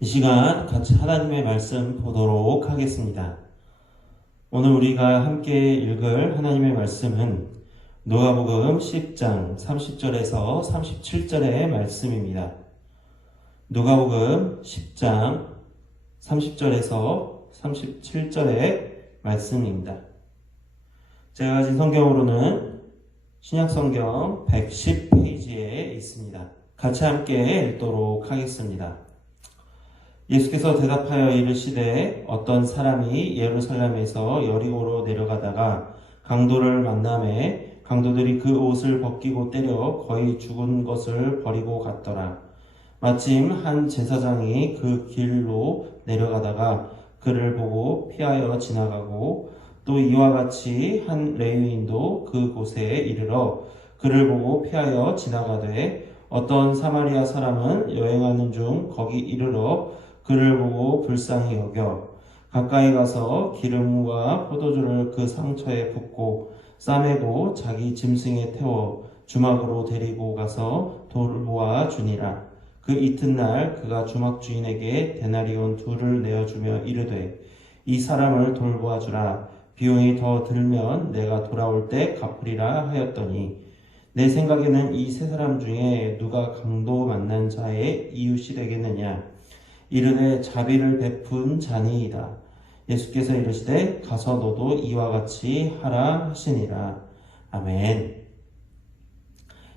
이 시간 같이 하나님의 말씀 보도록 하겠습니다. 오늘 우리가 함께 읽을 하나님의 말씀은 누가복음 10장 30절에서 37절의 말씀입니다. 누가복음 10장 30절에서 37절의 말씀입니다. 제가 가진 성경으로는 신약성경 110페이지에 있습니다. 같이 함께 읽도록 하겠습니다. 예수께서 대답하여 이르시되 어떤 사람이 예루살렘에서 여리고로 내려가다가 강도를 만나매 강도들이 그 옷을 벗기고 때려 거의 죽은 것을 버리고 갔더라. 마침 한 제사장이 그 길로 내려가다가 그를 보고 피하여 지나가고 또 이와 같이 한 레위인도 그곳에 이르러 그를 보고 피하여 지나가되 어떤 사마리아 사람은 여행하는 중 거기 이르러 그를 보고 불쌍히 여겨 가까이 가서 기름과 포도주를 그 상처에 붓고 싸매고 자기 짐승에 태워 주막으로 데리고 가서 돌보아 주니라. 그 이튿날 그가 주막 주인에게 데나리온 2를 내어주며 이르되 이 사람을 돌보아 주라. 비용이 더 들면 내가 돌아올 때 갚으리라 하였더니 내 생각에는 이 세 사람 중에 누가 강도 만난 자의 이웃이 되겠느냐. 이르되 자비를 베푼 자니이다. 예수께서 이르시되 가서 너도 이와 같이 하라 하시니라. 아멘.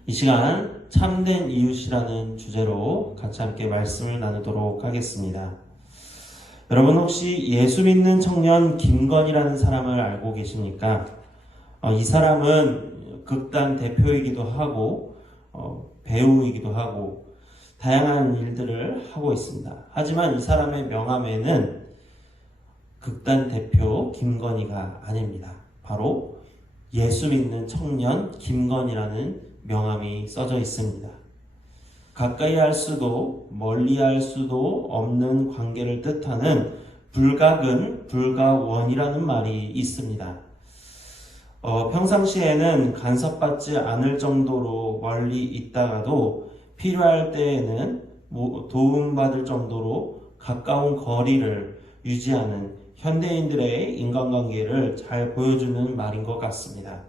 이 시간 참된 이웃이라는 주제로 같이 함께 말씀을 나누도록 하겠습니다. 여러분 혹시 예수 믿는 청년 김건희라는 사람을 알고 계십니까? 이 사람은 극단 대표이기도 하고 배우이기도 하고 다양한 일들을 하고 있습니다. 하지만 이 사람의 명함에는 극단 대표 김건희가 아닙니다. 바로 예수 믿는 청년 김건희라는 명함이 써져 있습니다. 가까이 할 수도 멀리 할 수도 없는 관계를 뜻하는 불가근, 불가원이라는 말이 있습니다. 평상시에는 간섭받지 않을 정도로 멀리 있다가도 필요할 때에는 도움받을 정도로 가까운 거리를 유지하는 현대인들의 인간관계를 잘 보여주는 말인 것 같습니다.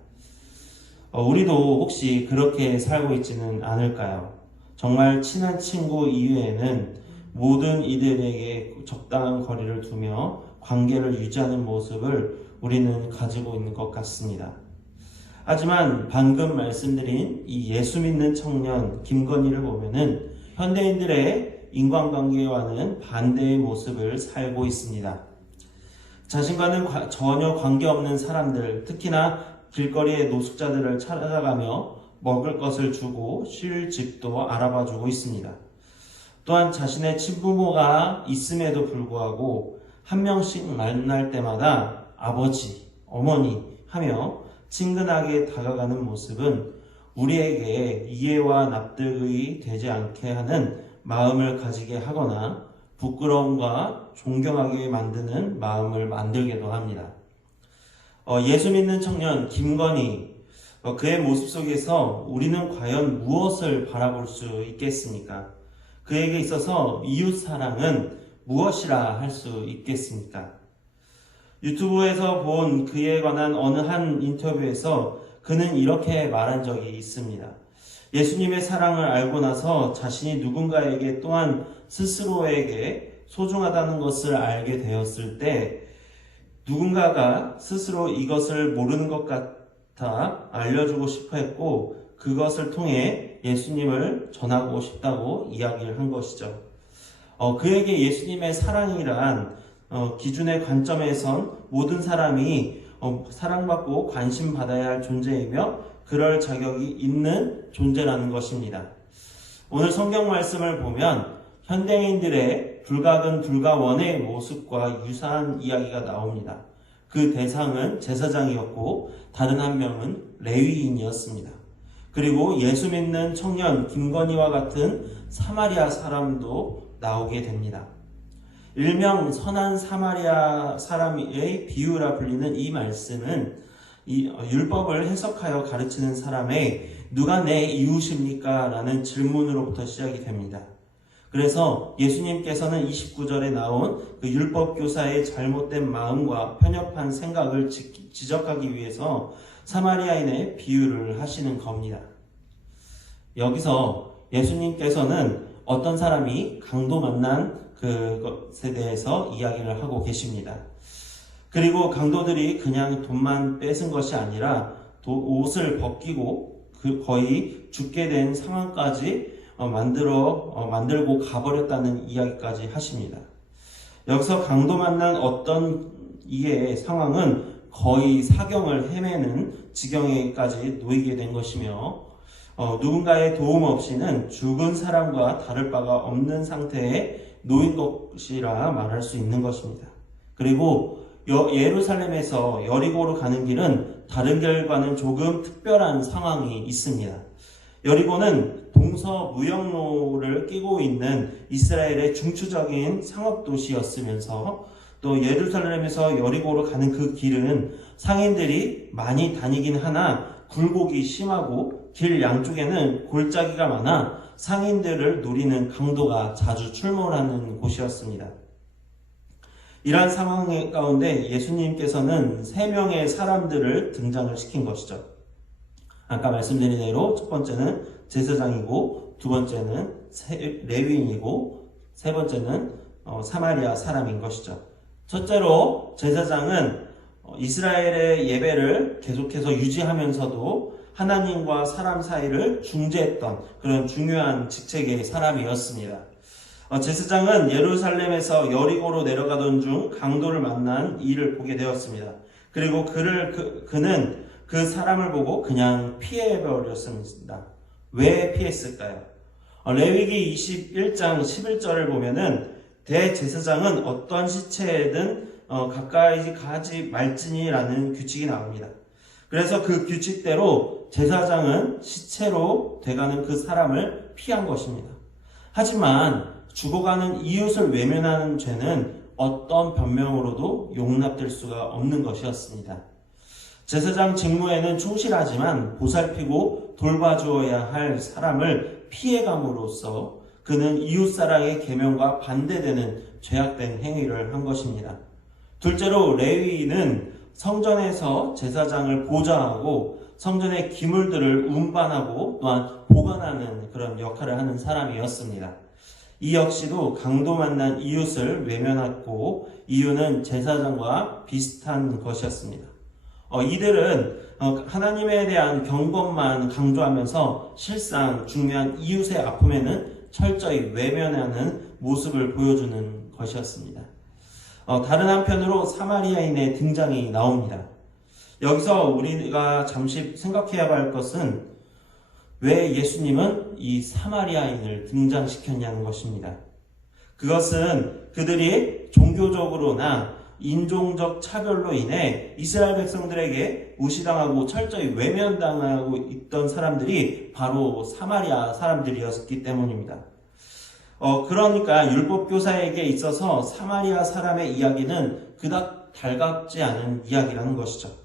우리도 혹시 그렇게 살고 있지는 않을까요? 정말 친한 친구 이외에는 모든 이들에게 적당한 거리를 두며 관계를 유지하는 모습을 우리는 가지고 있는 것 같습니다. 하지만 방금 말씀드린 이 예수 믿는 청년 김건희를 보면은 현대인들의 인간관계와는 반대의 모습을 살고 있습니다. 자신과는 전혀 관계없는 사람들, 특히나 길거리의 노숙자들을 찾아가며 먹을 것을 주고 쉴 집도 알아봐주고 있습니다. 또한 자신의 친부모가 있음에도 불구하고 한 명씩 만날 때마다 아버지, 어머니 하며 친근하게 다가가는 모습은 우리에게 이해와 납득이 되지 않게 하는 마음을 가지게 하거나 부끄러움과 존경하게 만드는 마음을 만들기도 합니다. 예수 믿는 청년 김건희, 그의 모습 속에서 우리는 과연 무엇을 바라볼 수 있겠습니까? 그에게 있어서 이웃 사랑은 무엇이라 할 수 있겠습니까? 유튜브에서 본 그에 관한 어느 한 인터뷰에서 그는 이렇게 말한 적이 있습니다. 예수님의 사랑을 알고 나서 자신이 누군가에게 또한 스스로에게 소중하다는 것을 알게 되었을 때 누군가가 스스로 이것을 모르는 것 같아 알려주고 싶어 했고 그것을 통해 예수님을 전하고 싶다고 이야기를 한 것이죠. 그에게 예수님의 사랑이란 기준의 관점에선 모든 사람이 사랑받고 관심받아야 할 존재이며 그럴 자격이 있는 존재라는 것입니다. 오늘 성경 말씀을 보면 현대인들의 불가근 불가원의 모습과 유사한 이야기가 나옵니다. 그 대상은 제사장이었고 다른 한 명은 레위인이었습니다. 그리고 예수 믿는 청년 김건희와 같은 사마리아 사람도 나오게 됩니다. 일명 선한 사마리아 사람의 비유라 불리는 이 말씀은 이 율법을 해석하여 가르치는 사람의 누가 내 이웃입니까? 라는 질문으로부터 시작이 됩니다. 그래서 예수님께서는 29절에 나온 그 율법교사의 잘못된 마음과 편협한 생각을 지적하기 위해서 사마리아인의 비유를 하시는 겁니다. 여기서 예수님께서는 어떤 사람이 강도 만난 그것에 대해서 이야기를 하고 계십니다. 그리고 강도들이 그냥 돈만 뺏은 것이 아니라 옷을 벗기고 거의 죽게 된 상황까지 만들고 가버렸다는 이야기까지 하십니다. 여기서 강도 만난 어떤 이의 상황은 거의 사경을 헤매는 지경에까지 놓이게 된 것이며 누군가의 도움 없이는 죽은 사람과 다를 바가 없는 상태에 놓인 것이라 말할 수 있는 것입니다. 그리고 예루살렘에서 여리고로 가는 길은 다른 길과는 조금 특별한 상황이 있습니다. 여리고는 동서무역로를 끼고 있는 이스라엘의 중추적인 상업도시였으면서 또 예루살렘에서 여리고로 가는 그 길은 상인들이 많이 다니긴 하나 굴곡이 심하고 길 양쪽에는 골짜기가 많아 상인들을 노리는 강도가 자주 출몰하는 곳이었습니다. 이러한 상황 가운데 예수님께서는 3명의 사람들을 등장을 시킨 것이죠. 아까 말씀드린 대로 첫 번째는 제사장이고, 두 번째는 레위인이고, 세 번째는 사마리아 사람인 것이죠. 첫째로 제사장은 이스라엘의 예배를 계속해서 유지하면서도 하나님과 사람 사이를 중재했던 그런 중요한 직책의 사람이었습니다. 제사장은 예루살렘에서 여리고로 내려가던 중 강도를 만난 이를 보게 되었습니다. 그리고 그는 그 사람을 보고 그냥 피해버렸습니다. 왜 피했을까요? 레위기 21장 11절을 보면은 대제사장은 어떤 시체에든 가까이 가지 말지니라는 규칙이 나옵니다. 그래서 그 규칙대로 제사장은 시체로 돼가는 그 사람을 피한 것입니다. 하지만 죽어가는 이웃을 외면하는 죄는 어떤 변명으로도 용납될 수가 없는 것이었습니다. 제사장 직무에는 충실하지만 보살피고 돌봐주어야 할 사람을 피해감으로써 그는 이웃사랑의 계명과 반대되는 죄악된 행위를 한 것입니다. 둘째로 레위인은 성전에서 제사장을 보좌하고 성전의 기물들을 운반하고 또한 보관하는 그런 역할을 하는 사람이었습니다. 이 역시도 강도 만난 이웃을 외면했고 이유는 제사장과 비슷한 것이었습니다. 이들은 하나님에 대한 경건만 강조하면서 실상 중요한 이웃의 아픔에는 철저히 외면하는 모습을 보여주는 것이었습니다. 다른 한편으로 사마리아인의 등장이 나옵니다. 여기서 우리가 잠시 생각해야 할 것은 왜 예수님은 이 사마리아인을 등장시켰냐는 것입니다. 그것은 그들이 종교적으로나 인종적 차별로 인해 이스라엘 백성들에게 무시당하고 철저히 외면당하고 있던 사람들이 바로 사마리아 사람들이었기 때문입니다. 그러니까 율법교사에게 있어서 사마리아 사람의 이야기는 그닥 달갑지 않은 이야기라는 것이죠.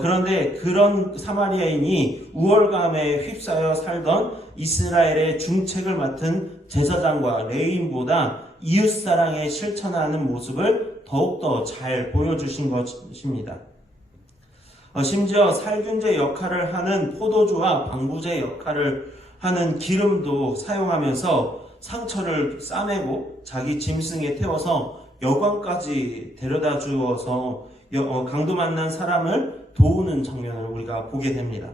그런데 그런 사마리아인이 우월감에 휩싸여 살던 이스라엘의 중책을 맡은 제사장과 레위인보다 이웃사랑에 실천하는 모습을 더욱더 잘 보여주신 것입니다. 심지어 살균제 역할을 하는 포도주와 방부제 역할을 하는 기름도 사용하면서 상처를 싸매고 자기 짐승에 태워서 여관까지 데려다 주어서 강도 만난 사람을 도우는 장면을 우리가 보게 됩니다.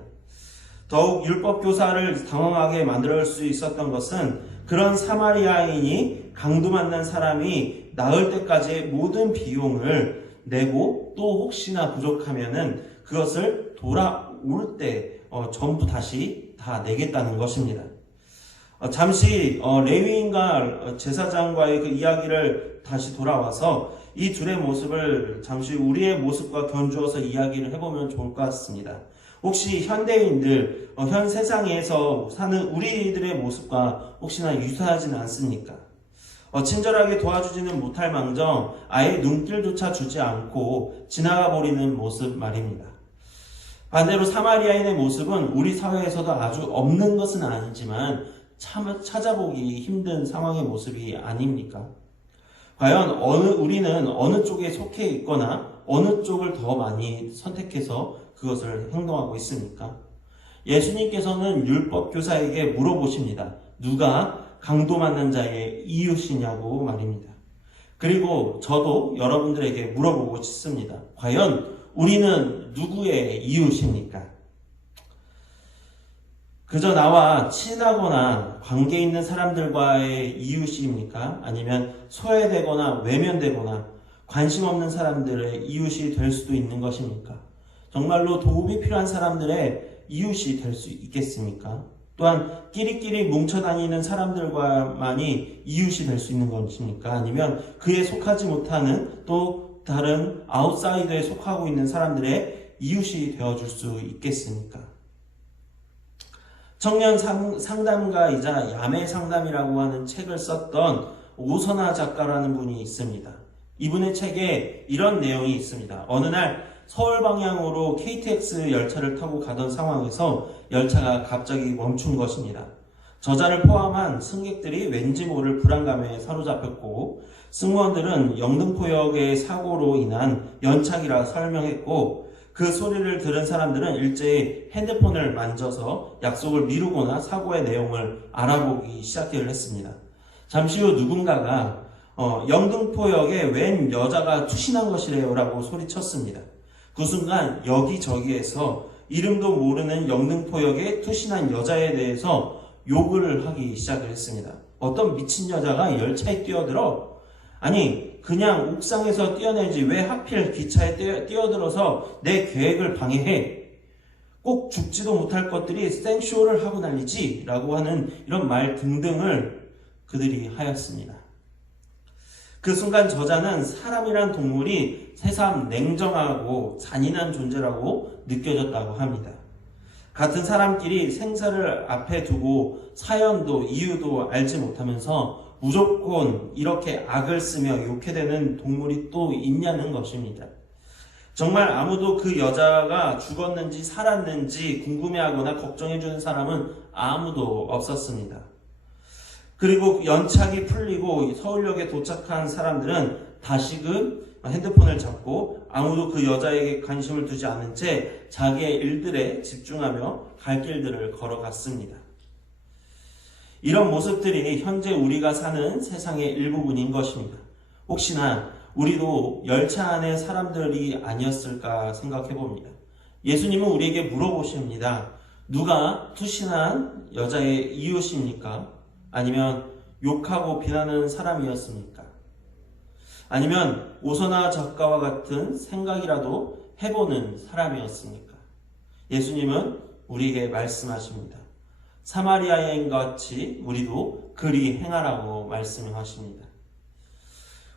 더욱 율법교사를 당황하게 만들 수 있었던 것은 그런 사마리아인이 강도 만난 사람이 나을 때까지의 모든 비용을 내고 또 혹시나 부족하면은 그것을 돌아올 때 전부 다시 다 내겠다는 것입니다. 잠시 레위인과 제사장과의 그 이야기를 다시 돌아와서 이 둘의 모습을 잠시 우리의 모습과 견주어서 이야기를 해보면 좋을 것 같습니다. 혹시 현대인들, 현 세상에서 사는 우리들의 모습과 혹시나 유사하지는 않습니까? 친절하게 도와주지는 못할 망정 아예 눈길조차 주지 않고 지나가 버리는 모습 말입니다. 반대로 사마리아인의 모습은 우리 사회에서도 아주 없는 것은 아니지만 찾아보기 힘든 상황의 모습이 아닙니까? 과연 우리는 어느 쪽에 속해 있거나 어느 쪽을 더 많이 선택해서 그것을 행동하고 있습니까? 예수님께서는 율법 교사에게 물어보십니다. 누가 강도 만난 자의 이웃이냐고 말입니다. 그리고 저도 여러분들에게 물어보고 싶습니다. 과연 우리는 누구의 이웃입니까? 그저 나와 친하거나 관계 있는 사람들과의 이웃입니까? 아니면 소외되거나 외면되거나 관심 없는 사람들의 이웃이 될 수도 있는 것입니까? 정말로 도움이 필요한 사람들의 이웃이 될 수 있겠습니까? 또한 끼리끼리 뭉쳐다니는 사람들과만이 이웃이 될 수 있는 것입니까? 아니면 그에 속하지 못하는 또 다른 아웃사이더에 속하고 있는 사람들의 이웃이 되어줄 수 있겠습니까? 청년 상담가이자 야매 상담이라고 하는 책을 썼던 오선아 작가라는 분이 있습니다. 이분의 책에 이런 내용이 있습니다. 어느 날 서울 방향으로 KTX 열차를 타고 가던 상황에서 열차가 갑자기 멈춘 것입니다. 저자를 포함한 승객들이 왠지 모를 불안감에 사로잡혔고 승무원들은 영등포역의 사고로 인한 연착이라 설명했고 그 소리를 들은 사람들은 일제히 핸드폰을 만져서 약속을 미루거나 사고의 내용을 알아보기 시작을 했습니다. 잠시 후 누군가가 영등포역에 웬 여자가 투신한 것이래요 라고 소리쳤습니다. 그 순간 여기저기에서 이름도 모르는 영등포역에 투신한 여자에 대해서 욕을 하기 시작을 했습니다. 어떤 미친 여자가 열차에 뛰어들어? 아니 그냥 옥상에서 뛰어내지 왜 하필 기차에 뛰어들어서 내 계획을 방해해? 꼭 죽지도 못할 것들이 생쇼를 하고 난리지? 라고 하는 이런 말 등등을 그들이 하였습니다. 그 순간 저자는 사람이란 동물이 새삼 냉정하고 잔인한 존재라고 느껴졌다고 합니다. 같은 사람끼리 생사를 앞에 두고 사연도 이유도 알지 못하면서 무조건 이렇게 악을 쓰며 욕해대는 동물이 또 있냐는 것입니다. 정말 아무도 그 여자가 죽었는지 살았는지 궁금해하거나 걱정해주는 사람은 아무도 없었습니다. 그리고 연착이 풀리고 서울역에 도착한 사람들은 다시금 핸드폰을 잡고 아무도 그 여자에게 관심을 두지 않은 채 자기의 일들에 집중하며 갈 길들을 걸어갔습니다. 이런 모습들이 현재 우리가 사는 세상의 일부분인 것입니다. 혹시나 우리도 열차 안의 사람들이 아니었을까 생각해 봅니다. 예수님은 우리에게 물어보십니다. 누가 투신한 여자의 이웃입니까? 아니면 욕하고 비난하는 사람이었습니까? 아니면 오선아 작가와 같은 생각이라도 해보는 사람이었습니까? 예수님은 우리에게 말씀하십니다. 사마리아 여인과 같이 우리도 그리 행하라고 말씀하십니다.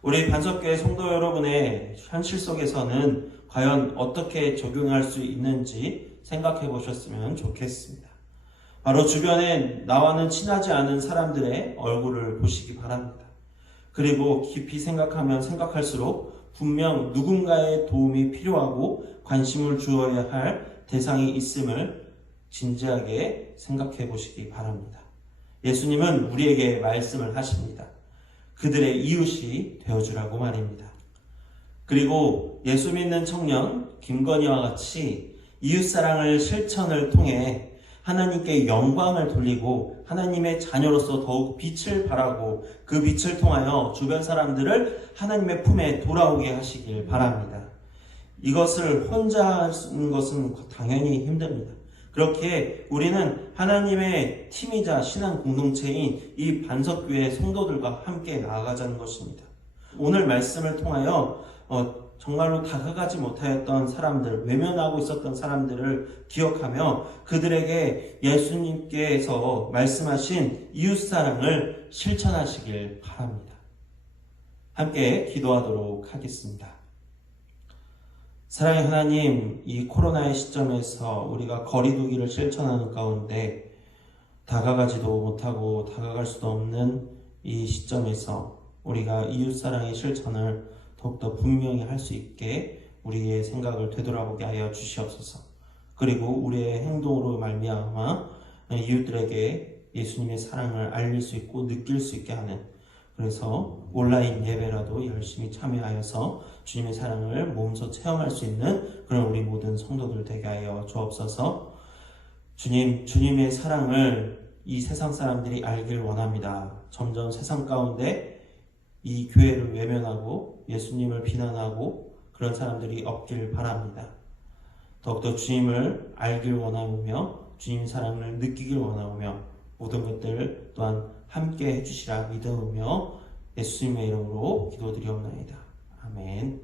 우리 반석교회 성도 여러분의 현실 속에서는 과연 어떻게 적용할 수 있는지 생각해 보셨으면 좋겠습니다. 바로 주변에 나와는 친하지 않은 사람들의 얼굴을 보시기 바랍니다. 그리고 깊이 생각하면 생각할수록 분명 누군가의 도움이 필요하고 관심을 주어야 할 대상이 있음을 진지하게 생각해 보시기 바랍니다. 예수님은 우리에게 말씀을 하십니다. 그들의 이웃이 되어주라고 말입니다. 그리고 예수 믿는 청년 김건희와 같이 이웃사랑을 실천을 통해 하나님께 영광을 돌리고 하나님의 자녀로서 더욱 빛을 발하고 그 빛을 통하여 주변 사람들을 하나님의 품에 돌아오게 하시길 바랍니다. 이것을 혼자 하는 것은 당연히 힘듭니다. 그렇게 우리는 하나님의 팀이자 신앙 공동체인 이 반석교회 성도들과 함께 나아가자는 것입니다. 오늘 말씀을 통하여 정말로 다가가지 못하였던 사람들, 외면하고 있었던 사람들을 기억하며 그들에게 예수님께서 말씀하신 이웃사랑을 실천하시길 바랍니다. 함께 기도하도록 하겠습니다. 사랑의 하나님, 이 코로나의 시점에서 우리가 거리두기를 실천하는 가운데 다가가지도 못하고 다가갈 수도 없는 이 시점에서 우리가 이웃사랑의 실천을 더욱더 분명히 할 수 있게 우리의 생각을 되돌아보게 하여 주시옵소서. 그리고 우리의 행동으로 말미암아 이웃들에게 예수님의 사랑을 알릴 수 있고 느낄 수 있게 하는, 그래서 온라인 예배라도 열심히 참여하여서 주님의 사랑을 몸소 체험할 수 있는 그런 우리 모든 성도들 되게 하여 주옵소서. 주님의 사랑을 이 세상 사람들이 알길 원합니다. 점점 세상 가운데 이 교회를 외면하고 예수님을 비난하고 그런 사람들이 없길 바랍니다. 더욱더 주님을 알길 원하며 주님의 사랑을 느끼길 원하며 모든 것들 또한 함께 해주시라 믿으며 예수님의 이름으로 기도드리옵나이다. 아멘.